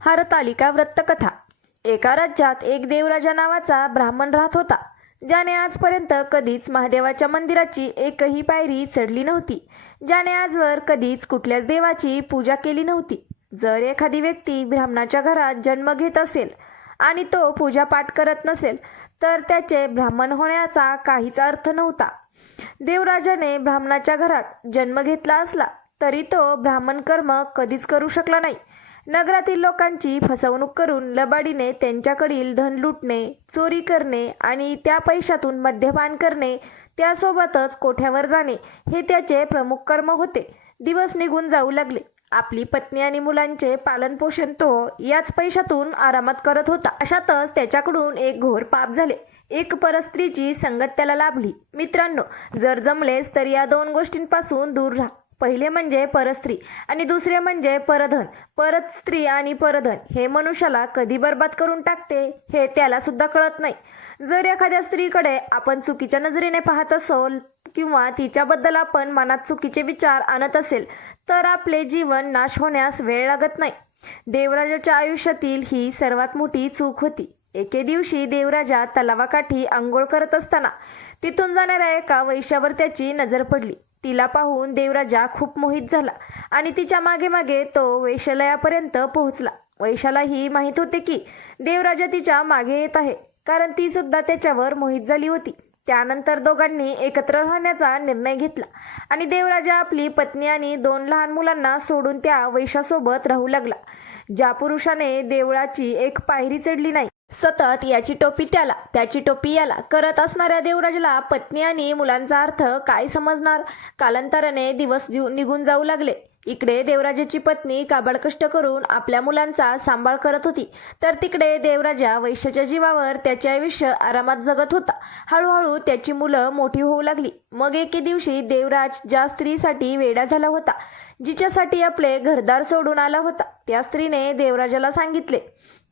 हरतालिका वृत्तकथा. एका राज्यात एक देवराजा नावाचा ब्राह्मण राहत होता ज्याने आजपर्यंत कधीच महादेवाच्या मंदिराची एकही पायरी चढली नव्हती. ज्याने आजवर कधीच कुठल्याच देवाची पूजा केली नव्हती. जर एखादी व्यक्ती ब्राह्मणाच्या घरात जन्म घेत असेल आणि तो पूजापाठ करत नसेल तर त्याचे ब्राह्मण होण्याचा काहीच अर्थ नव्हता. देवराजाने ब्राह्मणाच्या घरात जन्म घेतला असला तरी तो ब्राह्मण कर्म कधीच करू शकला नाही. नगरातील लोकांची फसवणूक करून लबाडीने त्यांच्याकडील धन लुटणे चोरी करणे आणि त्या पैशातून मद्यपान करणे त्यासोबतच कोठ्यावर जाणे हे त्याचे प्रमुख कर्म होते. दिवस निघून जाऊ लागले. आपली पत्नी आणि मुलांचे पालनपोषण तो याच पैशातून आरामात करत होता. अशातच त्याच्याकडून एक घोर पाप झाले. एक परस्त्रीची संगत त्याला लाभली. मित्रांनो जर जमलेस तर या दोन गोष्टींपासून दूर राहा. पहिले म्हणजे परस्त्री आणि दुसरे म्हणजे परधन. परत स्त्री आणि परधन हे मनुष्याला कधी बर्बाद करून टाकते हे त्याला सुद्धा कळत नाही. जर एखाद्या स्त्रीकडे आपण चुकीच्या नजरेने पाहत असोल किंवा तिच्याबद्दल आपण मनात चुकीचे विचार आणत असेल तर आपले जीवन नाश होण्यास वेळ लागत नाही. देवराजाच्या आयुष्यातील ही सर्वात मोठी चूक होती. एके दिवशी देवराजा तलावाकाठी आंघोळ करत असताना तिथून जाणाऱ्या एका वैशावर त्याची नजर पडली. तिला पाहून देवराजा खूप मोहित झाला आणि तिच्यामागे मागे तो वैशालयापर्यंत पोहोचला. वैशालाही माहीत होते की देवराजा तिच्यामागे येत आहे कारण ती सुद्धा त्याच्यावर मोहित झाली होती. त्यानंतर दोघांनी एकत्र राहण्याचा निर्णय घेतला आणि देवराजा आपली पत्नी आणि दोन लहान मुलांना सोडून त्या वैशासोबत राहू लागला. ज्या पुरुषाने देवळाची एक पायरी चढली नाही सतत याची टोपी त्याला त्याची टोपी याला. करत असणाऱ्या देवराजला पत्नी आणि मुलांचा अर्थ काय समजणार? कालांतराने दिवस निघून जाऊ लागले. इकडे देवराजाची पत्नी काबाड कष्ट करून आपल्या मुलांचा सांभाळ करत होती. तर तिकडे देवराजा वैश्याच्या जीवावर त्याचे आयुष्य आरामात जगत होता. हळूहळू त्याची मुलं मोठी होऊ लागली. मग एके दिवशी देवराज ज्या स्त्रीसाठी वेडा झाला होता जिच्यासाठी आपले घरदार सोडून आला होता त्या स्त्रीने देवराजाला सांगितले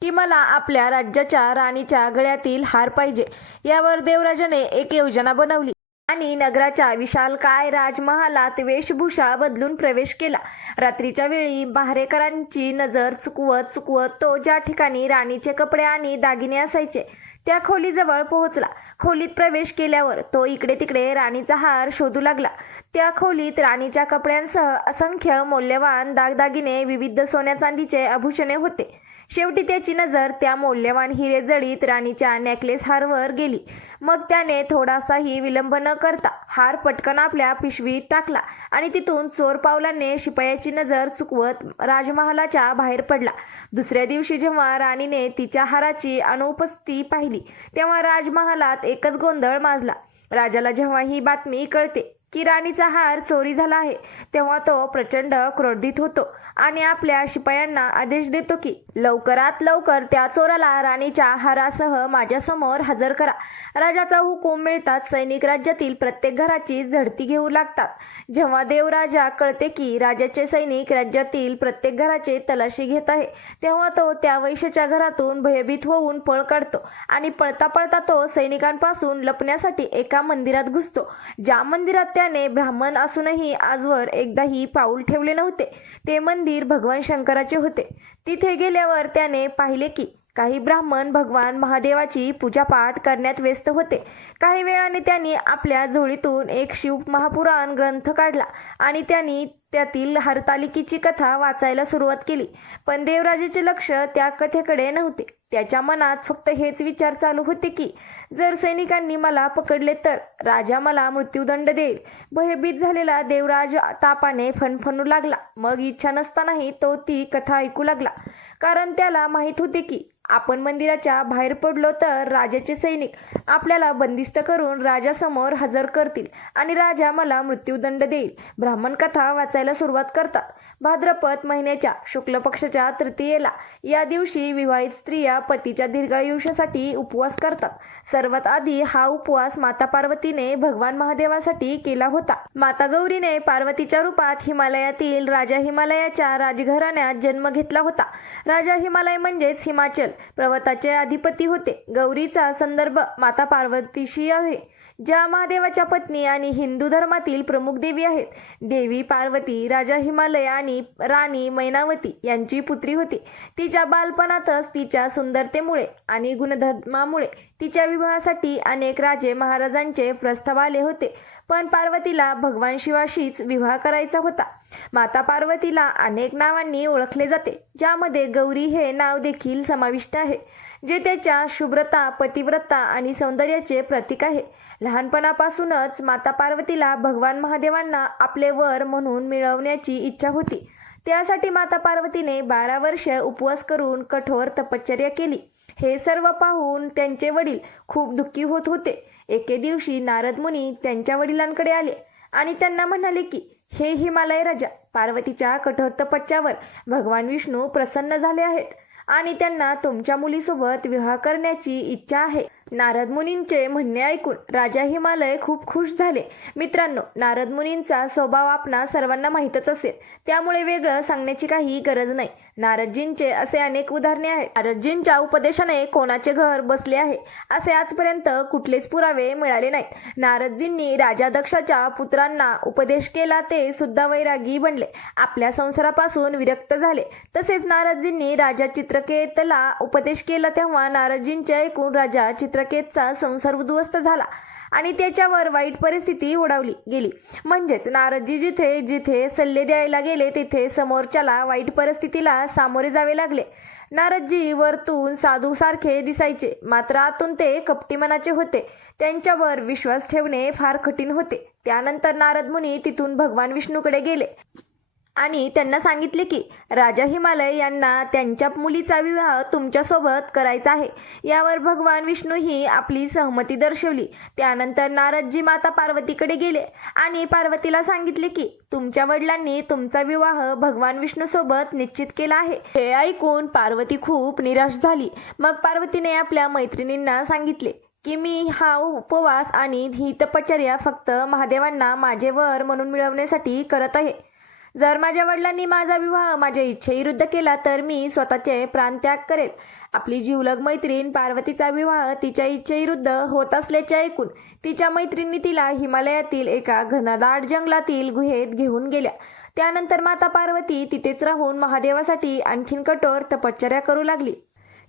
की मला आपल्या राज्याच्या राणीच्या गळ्यातील हार पाहिजे. यावर देवराजाने एक योजना बनवली. आणि नगराच्या विशालकाय राजमहालात वेशभूषा बदलून प्रवेश केला. रात्रीच्या वेळी पहारेकरांची नजर चुकवत चुकवत तो ज्या ठिकाणी राणीचे कपडे आणि दागिने असायचे त्या खोलीजवळ पोहोचला. खोलीत प्रवेश केल्यावर तो इकडे तिकडे राणीचा हार शोधू लागला. त्या खोलीत राणीच्या कपड्यांसह असंख्य मौल्यवान दागदागिने विविध सोन्या चांदीचे आभूषणे होते. शेवटी त्याची नजर त्या मौल्यवान हिरे जडीत राणीच्या नेकलेस हारवर गेली. मग त्याने थोडासाही विलंब न करता हार पटकन आपल्या पिशवीत टाकला आणि तिथून चोर पावलाने शिपायाची नजर चुकवत राजमहालाच्या बाहेर पडला. दुसऱ्या दिवशी जेव्हा राणीने तिच्या हाराची अनुपस्थिती पाहिली तेव्हा राजमहालात एकच गोंधळ माजला. राजाला जेव्हा ही बातमी कळते की राणीचा हार चोरी झाला आहे. तेव्हा तो प्रचंड क्रोधित होतो आणि आपल्या शिपायांना आदेश देतो की लवकरात लवकर त्या चोराला राणीच्या हारासह माझ्यासमोर हजर करा. राजाचा हुकूम मिळताच सैनिक राज्यातील प्रत्येक घराची झडती घेऊ लागतात. जेव्हा देवराजा कळते की राजाचे सैनिक राज्यातील प्रत्येक घराचे तलाशी घेत आहे तेव्हा तो त्या वैश्याच्या घरातून भयभीत होऊन पळ काढतो आणि पळता पळता तो सैनिकांपासून लपण्यासाठी एका मंदिरात घुसतो. ज्या मंदिरात त्याने ब्राह्मण असूनही आजवर एकदाही पाऊल ठेवले नव्हते ते मंदिर भगवान शंकराचे होते. तिथे गेल्यावर त्याने पाहिले की काही ब्राह्मण भगवान महादेवाची पूजापाठ करण्यात व्यस्त होते. काही वेळाने त्यांनी आपल्या झोळीतून एक शिव महापुराण ग्रंथ काढला आणि त्यांनी त्यातील हरतालिकेची कथा वाचायला सुरुवात केली. पण देवराजाचे लक्ष त्या कथेकडे नव्हते. त्याच्या मनात फक्त हेच विचार चालू होते की जर सैनिकांनी मला पकडले तर राजा मला मृत्यूदंड देईल. भयभीत झालेला देवराज तापाने फणफणू लागला. मग इच्छा नसतानाही तो ती कथा ऐकू लागला. कारण त्याला माहीत होते की आपण मंदिराच्या बाहेर पडलो तर राजाचे सैनिक आपल्याला बंदिस्त करून राजासमोर हजर करतील आणि राजा मला मृत्यूदंड देईल. ब्राह्मण कथा वाचायला सुरुवात करतात. भाद्रपद महिन्याच्या शुक्ल पक्षाच्या तृतीयेला या दिवशी विवाहित स्त्रिया पतीच्या दीर्घायुष्यासाठी उपवास करतात. सर्वात आधी हा उपवास माता पार्वतीने भगवान महादेवासाठी केला होता. माता गौरीने पार्वतीच्या रूपात हिमालयातील राजा हिमालयाच्या राजघराण्यात जन्म घेतला होता. राजा हिमालय म्हणजेच हिमाचल. पर्वताचे अधिपती होते. गौरीचा संदर्भ माता पार्वतीशी आहे. ज्या महादेवाच्या पत्नी आणि हिंदू धर्मातील प्रमुख देवी आहेत. देवी पार्वती राजा हिमालय आणि राणी मैनावती यांची पुत्री होती. तिच्या बालपणातच तिच्या सुंदरतेमुळे आणि गुणधर्मामुळे तिच्या विवाहासाठी अनेक राजे महाराजांचे प्रस्ताव आले होते. पण पार्वतीला भगवान शिवाशीच विवाह करायचा होता. माता पार्वतीला अनेक नावांनी ओळखले जाते ज्यामध्ये गौरी हे नाव देखील समाविष्ट आहे जे त्याच्या शुभ्रता पतिव्रता आणि सौंदर्याचे प्रतीक आहे. लहानपणापासूनच माता पार्वतीला भगवान महादेवांना आपले वर म्हणून मिळवण्याची इच्छा होती. त्यासाठी माता पार्वतीने बारा वर्ष उपवास करून कठोर तपश्चर्या केली. हे सर्व पाहून त्यांचे वडील खूप दुःखी होत होते. एके दिवशी नारद मुनी त्यांच्या वडिलांकडे आले आणि त्यांना म्हणाले की हे हिमालय राजा पार्वतीच्या कठोर तपस्यावर भगवान विष्णू प्रसन्न झाले आहेत आणि त्यांना तुमच्या मुलीसोबत विवाह करण्याची इच्छा आहे. नारद मुनींचे म्हणणे ऐकून राजा हिमालय खूप खुश झाले. मित्रांनो नारद मुनींचा स्वभाव आपणा सर्वांना माहीतच असेल. त्यामुळे वेगळं सांगण्याची काही गरज नाही. नारदजींचे असे अनेक उदाहरणे आहेत. नारदजींच्या उपदेशाने कोणाचे घर बसले आहे असे आजपर्यंत कुठलेच पुरावे मिळाले नाहीत. नारदजींनी राजा दक्षाच्या पुत्रांना उपदेश केला ते सुद्धा वैरागी बनले. आपल्या संसारापासून विरक्त झाले. तसेच नारदजींनी राजा चित्रकेतला उपदेश केला तेव्हा नारदजींचे ऐकून राजा चित्रकेतचा संसार उद्ध्वस्त झाला. आणि त्याच्यावर वाईट परिस्थिती ओढावली गेली. म्हणजेच नारदजी जिथे जिथे सल्ले द्यायला गेले तिथे समोरच्याला वाईट परिस्थितीला सामोरे जावे लागले. नारदजी वरतून साधू सारखे दिसायचे. मात्र आतून ते कपटी मनाचे होते. त्यांच्यावर विश्वास ठेवणे फार कठीण होते. त्यानंतर नारद मुनी तिथून भगवान विष्णूकडे गेले. आणि त्यांना सांगितले की राजा हिमालय यांना त्यांच्या मुलीचा विवाह तुमच्यासोबत करायचा आहे. यावर भगवान विष्णूही आपली सहमती दर्शवली. त्यानंतर नारदजी माता पार्वतीकडे गेले आणि पार्वतीला सांगितले की तुमच्या वडिलांनी तुमचा विवाह भगवान विष्णूसोबत निश्चित केला आहे. हे ऐकून पार्वती खूप निराश झाली. मग पार्वतीने आपल्या मैत्रिणींना सांगितले की मी हा उपवास आणि ही तपश्चर्या फक्त महादेवांना माझे वर म्हणून मिळवण्यासाठी करत आहे. जर माझ्या वडिलांनी माझा विवाह माझ्या इच्छेविरुद्ध केला तर मी स्वतःचे प्राणत्याग करेल. आपली जीवलग मैत्रीण पार्वतीचा विवाह तिच्या इच्छेविरुद्ध होत असल्याचे ऐकून तिच्या मैत्रिणी तिला हिमालयातील एका घनदाट जंगलातील गुहेत घेऊन गेल्या. त्यानंतर माता पार्वती तिथेच राहून महादेवासाठी आणखीन कठोर तपश्चर्या करू लागली.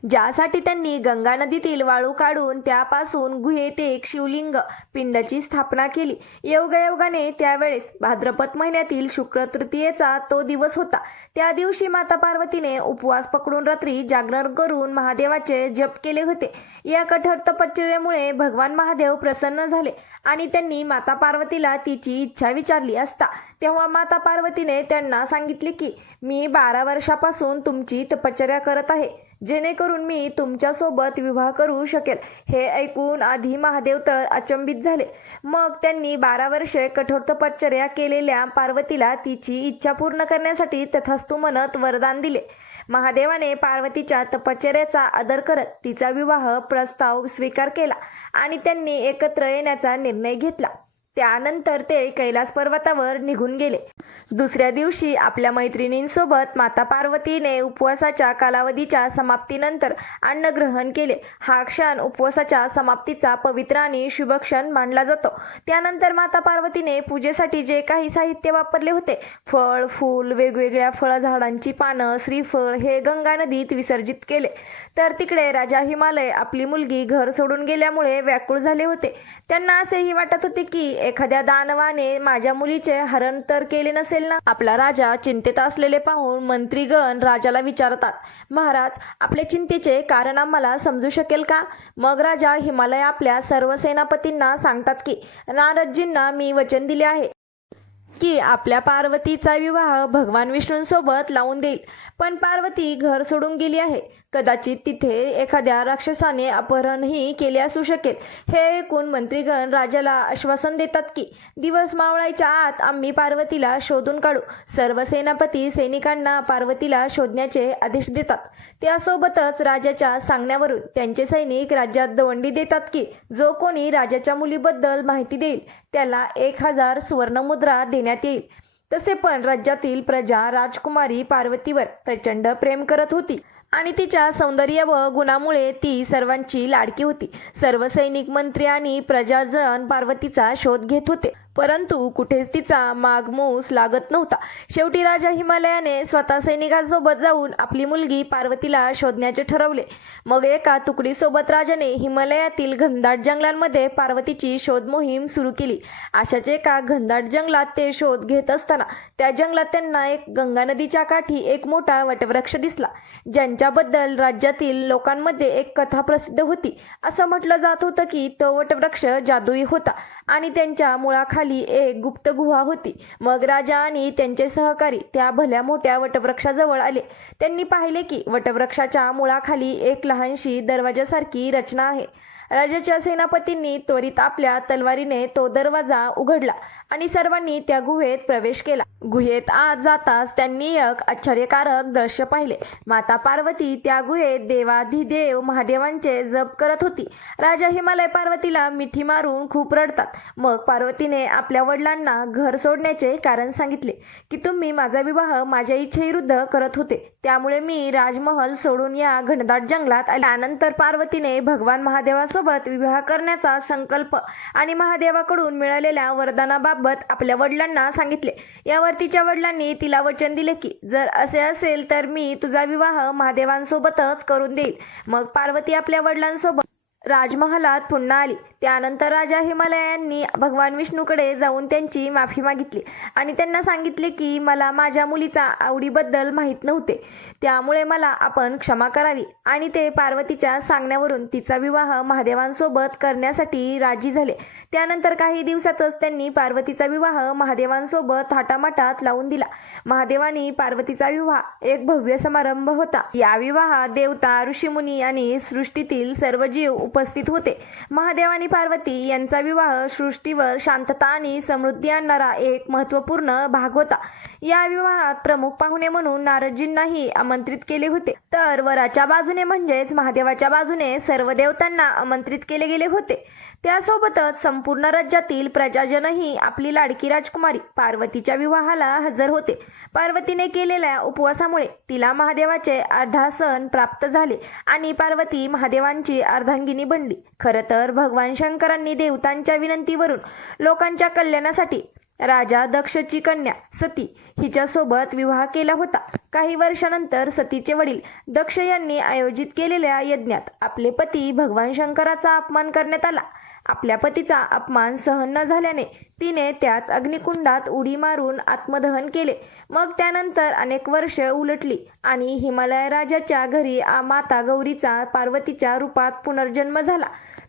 ज्यासाठी त्यांनी गंगा नदीतील वाळू काढून त्यापासून गुहेत एक शिवलिंग पिंडाची स्थापना केली. योगायोगाने त्यावेळेस भाद्रपद महिन्यातील शुक्र तृतीयेचा तो दिवस होता. त्या दिवशी माता पार्वतीने उपवास पकडून रात्री जागरण करून महादेवाचे जप केले होते. या कठोर तपश्चर्यामुळे भगवान महादेव प्रसन्न झाले आणि त्यांनी माता पार्वतीला तिची इच्छा विचारली असता. तेव्हा माता पार्वतीने त्यांना सांगितले की मी बारा वर्षापासून तुमची तपश्चर्या करत आहे. जेणेकरून मी तुमच्यासोबत विवाह करू शकेल. हे ऐकून आधी महादेव तर अचंबित झाले. मग त्यांनी बारा वर्षे कठोर तपश्चर्या केलेल्या पार्वतीला तिची इच्छा पूर्ण करण्यासाठी तथास्तु म्हणत वरदान दिले. महादेवाने पार्वतीच्या तपश्चर्याचा आदर करत तिचा विवाह प्रस्ताव स्वीकार केला आणि त्यांनी एकत्र येण्याचा निर्णय घेतला. त्यानंतर ते कैलास पर्वतावर निघून गेले. दुसऱ्या दिवशी आपल्या मैत्रिणींसोबत माता पार्वतीने उपवासाच्या कालावधीच्या समाप्तीनंतर अन्न ग्रहण केले. हा क्षण उपवासाच्या समाप्तीचा पवित्र आणि शुभ क्षण मानला जातो. त्यानंतर माता पार्वतीने पूजेसाठी जे काही साहित्य वापरले होते फळ फूल वेगवेगळ्या फळझाडांची पानं श्रीफळ हे गंगा नदीत विसर्जित केले. तर तिकडे राजा हिमालय आपली मुलगी घर सोडून गेल्यामुळे व्याकुळ झाले होते. त्यांना असेही वाटत होते की एखाद्या दानवाने माझ्या मुलीचे हरण तर केले नसेल ना? आपला राजा चिंतेत असलेले पाहून मंत्रीगण राजाला विचारतात महाराज आपल्या चिंतेचे कारण आम्हाला समजू शकेल का? मग राजा हिमालय आपल्या सर्व सेनापतींना सांगतात की नारदजींना मी वचन दिले आहे. की आपल्या पार्वतीचा विवाह भगवान विष्णूंसोबत लावून देईल. पण पार्वती घर सोडून गेली आहे. कदाचित तिथे एखाद्या राक्षसाने अपहरणही केले असू शकेल. हे ऐकून मंत्रीगण राजाला आश्वासन देतात की दिवस मावळायच्या आत आम्ही पार्वतीला शोधून काढू. सर्व सेनापती सैनिकांना पार्वतीला शोधण्याचे आदेश देतात. त्यासोबतच राजाच्या सांगण्यावरून त्यांचे सैनिक राज्यात दवंडी देतात की जो कोणी राजाच्या मुलीबद्दल माहिती देईल त्याला एक हजार सुवर्णमुद्रा देण्यात येईल. तसे पण राज्यातील प्रजा राजकुमारी पार्वतीवर प्रचंड प्रेम करत होती आणि तिच्या सौंदर्य व गुणामुळे ती सर्वांची लाडकी होती. सर्व सैनिक मंत्री आणि प्रजाजन पार्वतीचा शोध घेत होते. परंतु कुठेच तिचा मागमूस लागत नव्हता. शेवटी राजा हिमालयाने स्वतः सैनिकांसोबत जाऊन आपली मुलगी पार्वतीला शोधण्याचे ठरवले. मग एका तुकडीसोबत राजाने हिमालयातील घनदाट जंगलांमध्ये पार्वतीची शोध मोहीम सुरू केली. अशाच एका घनदाट जंगलात ते शोध घेत असताना त्या जंगलात त्यांना एक गंगा नदीच्या काठी एक मोठा वटवृक्ष दिसला. ज्यांच्याबद्दल राज्यातील लोकांमध्ये एक कथा प्रसिद्ध होती. असं म्हटलं जात होतं की तो वटवृक्ष जादुई होता. आणि त्यांच्या मुळाखाली एक गुप्त गुहा होती. मग राजा आणि त्यांचे सहकारी त्या भल्या मोठ्या वटवृक्षाजवळ आले. त्यांनी पाहिले की वटवृक्षाच्या मुळाखाली एक लहानशी दरवाजासारखी रचना आहे. राजाच्या सेनापतींनी त्वरित आपल्या तलवारीने तो दरवाजा उघडला आणि सर्वांनी त्या गुहेत प्रवेश केला. गुहेत आत जाताच त्यांनी एक आश्चर्यकारक दृश्य पाहिले. माता पार्वती त्या गुहेत देवाधिदेव महादेवांचे जप करत होती. राजा हिमालय पार्वतीला मिठी मारून खूप रडतात. मग पार्वतीने आपल्या वडिलांना घर सोडण्याचे कारण सांगितले की तुम्ही माझा विवाह माझ्या इच्छेविरुद्ध करत होते. त्यामुळे मी राजमहल सोडून या घनदाट जंगलात आले. त्यानंतर पार्वतीने भगवान महादेवासोबत विवाह करण्याचा संकल्प आणि महादेवाकडून मिळालेल्या वरदानाबाबत आपल्या वडिलांना सांगितले. यावर तिच्या वडिलांनी तिला वचन दिले की जर असे असेल तर मी तुझा विवाह महादेवांसोबतच करून देईल. मग पार्वती आपल्या वडिलांसोबत राजमहालात पुन्हा आली. त्यानंतर राजा हिमालयांनी भगवान विष्णूकडे जाऊन त्यांची माफी मागितली आणि त्यांना सांगितले की मला माझ्या मुलीचा आवडीबद्दल माहीत नव्हते. त्यामुळे मला आपण क्षमा करावी. आणि ते पार्वतीच्या सांगण्यावरून तिचा विवाह महादेवांसोबत करण्यासाठी राजी झाले. त्यानंतर काही दिवसातच त्यांनी पार्वतीचा विवाह महादेवांसोबत थाटामाटात लावून दिला. महादेवानी पार्वतीचा विवाह एक भव्य समारंभ होता. या विवाहात देवता ऋषीमुनी आणि सृष्टीतील सर्व जीव उप उपस्थित होते. महादेव आणि पार्वती यांचा विवाह सृष्टीवर शांतता आणि समृद्धी आणणारा एक महत्त्वपूर्ण भाग होता. या विवाहात प्रमुख पाहुणे म्हणून नारदजींनाही आमंत्रित केले होते. तर वराच्या बाजूने म्हणजेच महादेवाच्या बाजूने सर्व देवतांना आमंत्रित केले गेले होते. त्यासोबतच संपूर्ण राज्यातील प्रजाजनही आपली लाडकी राजकुमारी पार्वतीच्या विवाहाला हजर होते. पार्वतीने केलेल्या उपवासामुळे तिला महादेवाचे अर्धासन प्राप्त झाले आणि पार्वती महादेवांची अर्धांगिनी बनली. खरं तर भगवान शंकरांनी देवतांच्या विनंतीवरून लोकांच्या कल्याणासाठी राजा दक्षची कन्या सती हिच्यासोबत विवाह केला होता. काही वर्षानंतर सतीचे वडील दक्ष यांनी आयोजित केलेल्या यज्ञात आपले पती भगवान शंकराचा अपमान करण्यात आला. आपल्या पतीचा अपमान सहन न झाल्याने तिने त्याच अग्निकुंडात उडी मारून आत्मदहन केले. मग त्यानंतर अनेक वर्ष उलटली आणि हिमालय राजाच्या घरी आ माता गौरीचा पार्वतीच्या रूपात पुनर्जन्म झाला.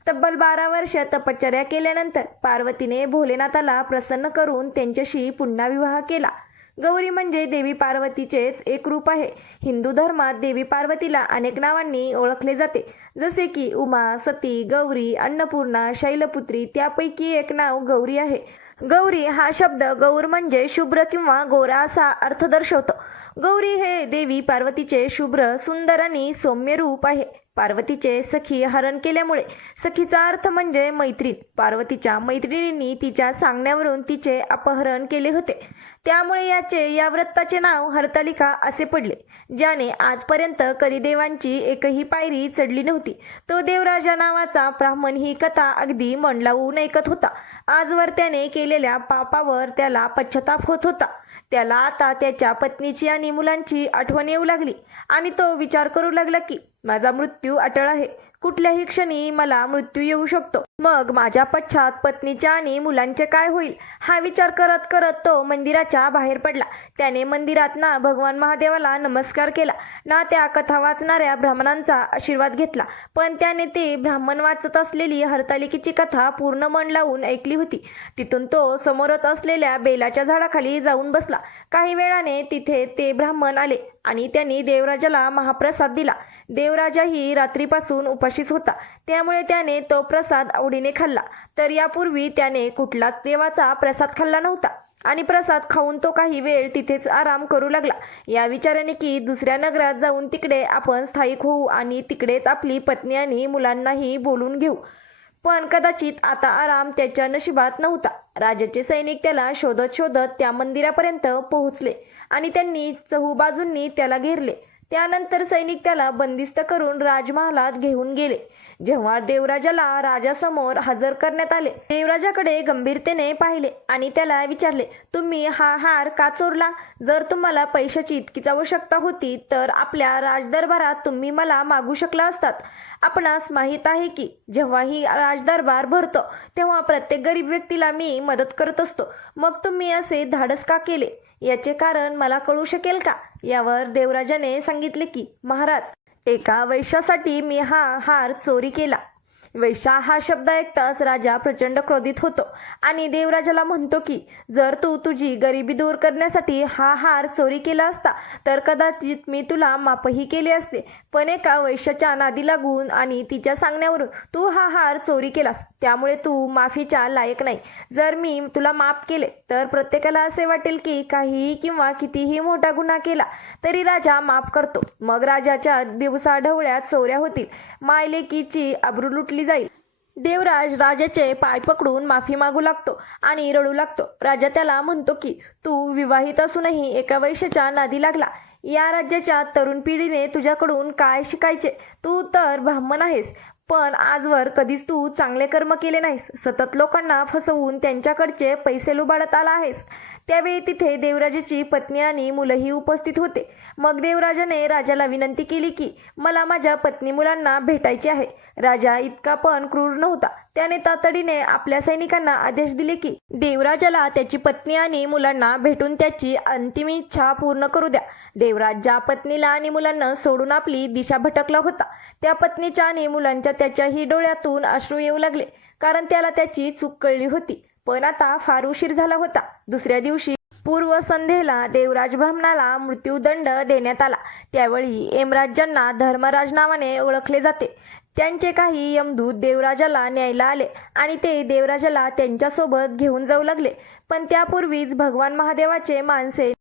तब्बल बारा वर्ष तपश्चर्या केल्यानंतर पार्वतीने भोलेनाथाला प्रसन्न करून त्यांच्याशी पुन्हा विवाह केला. गौरी म्हणजे देवी पार्वतीचेच एक रूप आहे. हिंदू धर्मात देवी पार्वतीला अनेक नावांनी ओळखले जाते. जसे की उमा सती गौरी अन्नपूर्णा शैलपुत्री त्यापैकी एक नाव गौरी आहे. गौरी हा शब्द गौर म्हणजे शुभ्र किंवा गोरा असा अर्थ दर्शवतो. गौरी हे देवी पार्वतीचे शुभ्र सुंदर आणि सौम्य रूप आहे. पार्वतीचे सखी हरण केल्यामुळे सखीचा अर्थ म्हणजे मैत्रीण. पार्वतीच्या मैत्रिणींनी तिच्या सांगण्यावरून तिचे अपहरण केले होते. त्यामुळे याचे या व्रताचे नाव हरतालिका असे पडले ज्याने आजपर्यंत कधी देवांची एकही पायरी चढली नव्हती. तो देवराजा नावाचा ब्राह्मण ही कथा अगदी मन लावून ऐकत होता. आजवर त्याने केलेल्या पापावर त्याला पश्चाताप होत होता. त्याला आता त्याच्या पत्नीची आणि मुलांची आठवण येऊ लागली आणि तो विचार करू लागला की माझा मृत्यू अटळ आहे. कुठल्याही क्षणी मला मृत्यू येऊ शकतो. मग माझ्या पश्चात पत्नीच्या आणि मुलांचे काय होईल? हा विचार करत करत तो मंदिराच्या बाहेर पडला. त्याने मंदिरात ना भगवान महादेवाला नमस्कार केला. ना त्या कथा वाचणाऱ्या ब्राह्मणांचा आशीर्वाद घेतला. पण त्याने ते ब्राह्मण वाचत असलेली हरतालिकेची कथा पूर्ण मन लावून ऐकली होती. तिथून तो समोरच असलेल्या बेलाच्या झाडाखाली जाऊन बसला. काही वेळाने तिथे ते ब्राह्मण आले आणि त्यांनी देवराजाला महाप्रसाद दिला. देवराजाही रात्रीपासून उपाशीच होता. त्यामुळे त्याने तो प्रसाद आवडीने खाल्ला. तर यापूर्वी त्याने कुठलाच देवाचा प्रसाद खाल्ला नव्हता. आणि प्रसाद खाऊन तो काही वेळ तिथेच आराम करू लागला. या विचाराने की दुसऱ्या नगरात जाऊन तिकडे आपण स्थायिक होऊ आणि तिकडेच आपली पत्नी आणि मुलांनाही बोलून घेऊ. पण कदाचित आता आराम त्याच्या नशिबात नव्हता. राजाचे सैनिक त्याला शोधत शोधत त्या मंदिरापर्यंत पोहोचले आणि त्यांनी चहूबाजूंनी त्याला घेरले. त्यानंतर सैनिक त्याला बंदिस्त करून राजमहालात घेऊन गेले. जेव्हा देवराजाला राजासमोर हजर करण्यात आले देवराजाकडे गंभीरतेने पाहिले आणि त्याला विचारले तुम्ही हा हार का चोरला? जर तुम्हाला पैशाची इतकीच आवश्यकता होती तर आपल्या राजदरबारात तुम्ही मला मागू शकला असतात. आपणास माहीत आहे की जेव्हा ही राजदरबार भरतो तेव्हा प्रत्येक गरीब व्यक्तीला मी मदत करत असतो. मग तुम्ही असे धाडस का केले? याचे कारण मला कळू शकेल का? यावर देवराजाने सांगितले की महाराज एका वैशासाठी मी हा हार चोरी केला. वैशा हा शब्द ऐकताच राजा प्रचंड क्रोधित होतो आणि देवराजाला म्हणतो की जर तू तुझी गरिबी दूर करण्यासाठी हा हार चोरी केला असता तर कदाचित मी तुला मापही केले असते. पण एका वैश्याच्या नादी लागून आणि तिच्या सांगण्यावरून तू हा हार चोरी केलास. त्यामुळे तू माफीच्या लायक नाही. जर मी तुला माफ केले तर प्रत्येकाला असे वाटेल की काहीही किंवा कितीही मोठा गुन्हा केला तरी राजा माफ करतो. मग राजाच्या दिवसा ढवळ्यात चोऱ्या होतील. मायलेकीची अब्रू लुटली जाईल. देवराज राजाचे पाय पकडून माफी मागू लागतो आणि रडू लागतो. राजा त्याला म्हणतो की तू विवाहित असूनही एका वैश्याच्या नादी लागला. या राज्याच्या तरुण पिढीने तुझ्याकडून काय शिकायचे? तू तर ब्राह्मण आहेस. पण आजवर कधीच तू चांगले कर्म केले नाहीस. सतत लोकांना फसवून त्यांच्याकडचे पैसे लुबाडत आला आहेस. त्यावेळी तिथे देवराजाची पत्नी आणि मुलंही उपस्थित होते. मग देवराजाने राजाला विनंती केली की मला माझ्या पत्नी मुलांना भेटायचे आहे. राजा इतका पण क्रूर नव्हता. त्याने तातडीने आपल्या सैनिकांना आदेश दिले की देवराजाला त्याची पत्नी आणि मुलांना भेटून त्याची अंतिम इच्छा पूर्ण करू द्या. देवराज ज्या पत्नीला आणि मुलांना सोडून आपली दिशा भटकला होता त्या पत्नीच्या आणि मुलांच्या त्याच्याही डोळ्यातून अश्रू येऊ लागले. कारण त्याला त्याची चूक कळली होती. पण आता फार उशीर झाला होता. दुसऱ्या दिवशी पूर्व संध्येला देवराज ब्राह्मणाला मृत्यूदंड देण्यात आला. त्यावेळी एमराजांना धर्मराज नावाने ओळखले जाते. त्यांचे काही यमदूत देवराजाला न्यायला आले आणि ते देवराजाला त्यांच्यासोबत घेऊन जाऊ लागले. पण त्यापूर्वीच भगवान महादेवाचे माणसे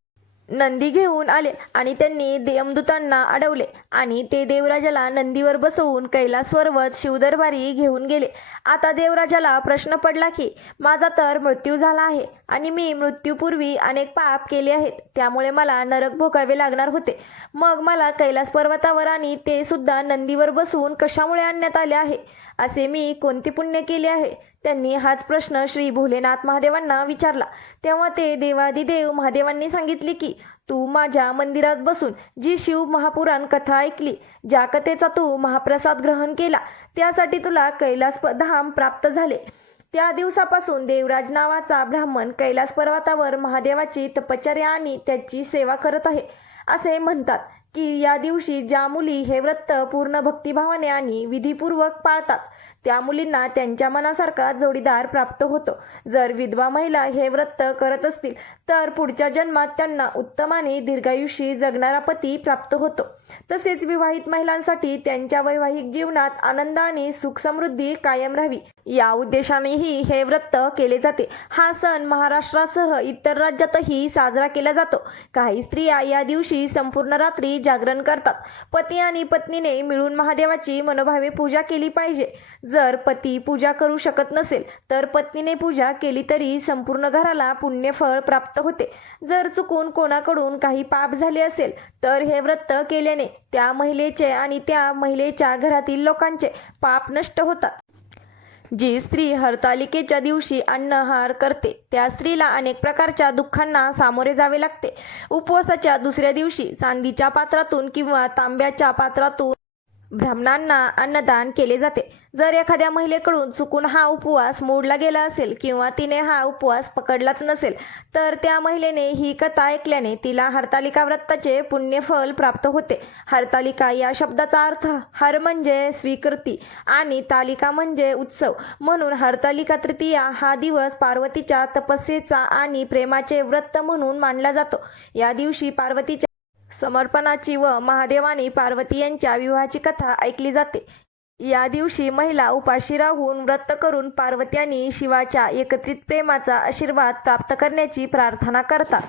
नंदी घेऊन आले आणि त्यांनी देवदूतांना अडवले आणि ते देवराजाला नंदीवर बसवून कैलास पर्वत शिवदरबारी घेऊन गेले. आता देवराजाला प्रश्न पडला की माझा तर मृत्यू झाला आहे. आणि मी मृत्यूपूर्वी अनेक पाप केले आहेत. त्यामुळे मला नरक भोगावे लागणार होते. मग मला कैलास पर्वतावर आणि ते सुद्धा नंदीवर बसवून कशामुळे आणण्यात आले आहे? असे मी कोणते पुण्य केले आहे? त्यांनी हाच प्रश्न श्री भोलेनाथ महादेवांना विचारला. तेव्हा ते देवादिदेव महादेवांनी सांगितले की तू माझ्या मंदिरात बसून जी शिव महापुराण कथा ऐकली ज्या कथेचा तू महाप्रसाद ग्रहण केला त्यासाठी तुला कैलास धाम प्राप्त झाले. त्या दिवसापासून देवराज नावाचा ब्राह्मण कैलास पर्वतावर महादेवाची तपश्चर्या आणि त्याची सेवा करत आहे. असे म्हणतात की या दिवशी ज्या मुली हे व्रत पूर्ण भक्तिभावाने आणि विधीपूर्वक पाळतात त्या मुलींना त्यांच्या मनासारखा जोडीदार प्राप्त होतो. जर विधवा महिला हे व्रत करत असतील तर पुढच्या जन्मात त्यांना उत्तम आणि दीर्घायुषी जगणारा पती प्राप्त होतो. तसेच विवाहित महिलांसाठी त्यांच्या वैवाहिक जीवनात आनंद आणि सुख समृद्धी कायम राहावी. या उद्देशानेही हे व्रत केले जाते. हा सण महाराष्ट्रासह इतर राज्यातही साजरा केला जातो. काही स्त्रिया या दिवशी संपूर्ण रात्री जागरण करतात. पती आणि पत्नीने मिळून महादेवाची मनोभावे पूजा केली पाहिजे. जर पती पूजा करू शकत नसेल तर पत्नीने पूजा केली तरी संपूर्ण घराला पुण्यफळ प्राप्त होते. जर चुकून कोणाकडून काही पाप झाले असेल तर हे व्रत केल्याने त्या महिलेचे आणि त्या महिलेच्या घरातील लोकांचे पाप नष्ट होतात. जी स्त्री हरतालिकेच्या दिवशी अन्नहार करते त्या स्त्रीला अनेक प्रकारच्या दुःखांना सामोरे जावे लागते. उपवासाच्या दुसऱ्या दिवशी चांदीच्या पात्रातून किंवा तांब्याच्या पात्रातून ब्राह्मणांना अन्नदान केले जाते. जर एखाद्या महिलेकडून चुकून हा उपवास मोडला गेला असेल किंवा तिने हा उपवास पकडलाच नसेल तर त्या महिलेने ही कथा ऐकल्याने तिला हरतालिका व्रताचे पुण्यफल प्राप्त होते. हरतालिका या शब्दाचा अर्थ हर म्हणजे स्वीकृती आणि तालिका म्हणजे उत्सव. म्हणून हरतालिका तृतीया हा दिवस पार्वतीच्या तपस्येचा आणि प्रेमाचे व्रत म्हणून मानला जातो. या दिवशी पार्वतीच्या समर्पणाची व महादेव आणि पार्वती यांच्या विवाहाची कथा ऐकली जाते. या दिवशी महिला उपाशी राहून व्रत करून पार्वती आणि शिवाच्या एकत्रित प्रेमाचा आशीर्वाद प्राप्त करण्याची प्रार्थना करतात.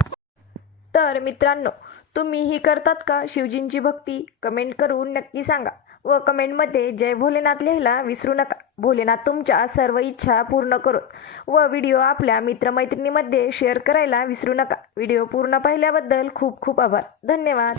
तर मित्रांनो तुम्ही ही करतात का? शिवजींची भक्ती कमेंट करून नक्की सांगा. व कमेंटमध्ये जय भोलेनाथ लिहायला विसरू नका. भोलेनाथ तुमच्या सर्व इच्छा पूर्ण करोत व व्हिडिओ आपल्या मित्रमैत्रिणीमध्ये शेअर करायला विसरू नका. व्हिडिओ पूर्ण पाहिल्याबद्दल खूप खूप आभार. धन्यवाद.